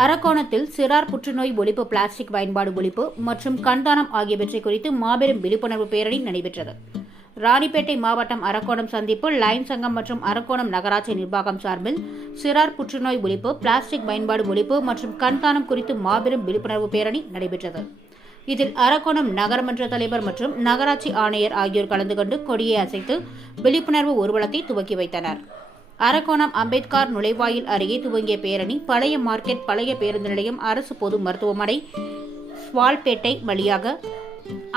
அரக்கோணத்தில் சிறார் புற்றுநோய் ஒழிப்பு பிளாஸ்டிக் பயன்பாடு ஒழிப்பு மற்றும் கண்தானம் ஆகியவற்றை குறித்து மாபெரும் விழிப்புணர்வு பேரணி நடைபெற்றது. ராணிப்பேட்டை மாவட்டம் அரக்கோணம் சந்திப்பு லைன் சங்கம் மற்றும் அரக்கோணம் நகராட்சி நிர்வாகம் சார்பில் சிறார் புற்றுநோய் ஒழிப்பு பிளாஸ்டிக் பயன்பாடு ஒழிப்பு மற்றும் கண்தானம் குறித்து மாபெரும் விழிப்புணர்வு பேரணி நடைபெற்றது. இதில் அரக்கோணம் நகரமன்ற தலைவர் மற்றும் நகராட்சி ஆணையர் ஆகியோர் கலந்து கொண்டு கொடியை அசைத்து விழிப்புணர்வு ஊர்வலத்தை துவக்கி வைத்தனர். அரக்கோணம் அம்பேத்கர் நுழைவாயில் அருகே துவங்கிய பேரணி பழைய மார்க்கெட் பழைய பேருந்து நிலையம் அரசு பொது மருத்துவமனை ஸ்வால்பேட்டை வழியாக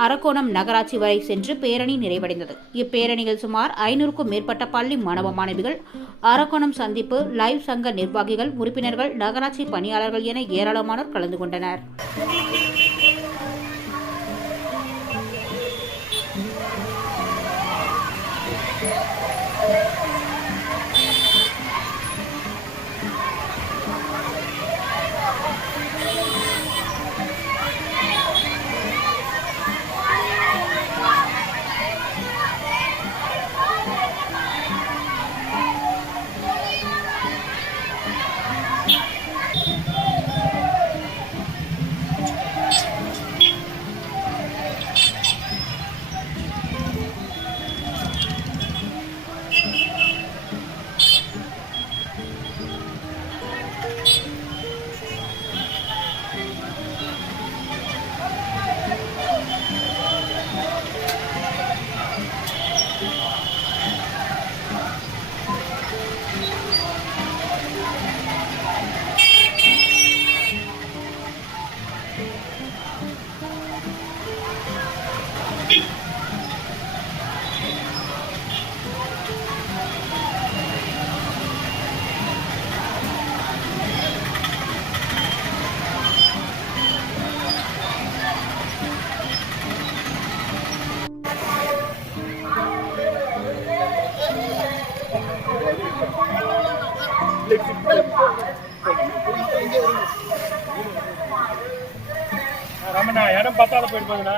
அரக்கோணம் நகராட்சி வரை சென்று பேரணி நிறைவடைந்தது. இப்பேரணியில் சுமார் ஐநூறுக்கும் மேற்பட்ட பள்ளி மாணவ மாணவிகள் அரக்கோணம் சந்திப்பு லைவ் சங்க நிர்வாகிகள் உறுப்பினர்கள் நகராட்சி பணியாளர்கள் என ஏராளமானோர் கலந்து கொண்டனர். ரமண்ணா இடம் பத்தால போயிருப்பாங்கண்ணா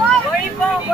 欢迎光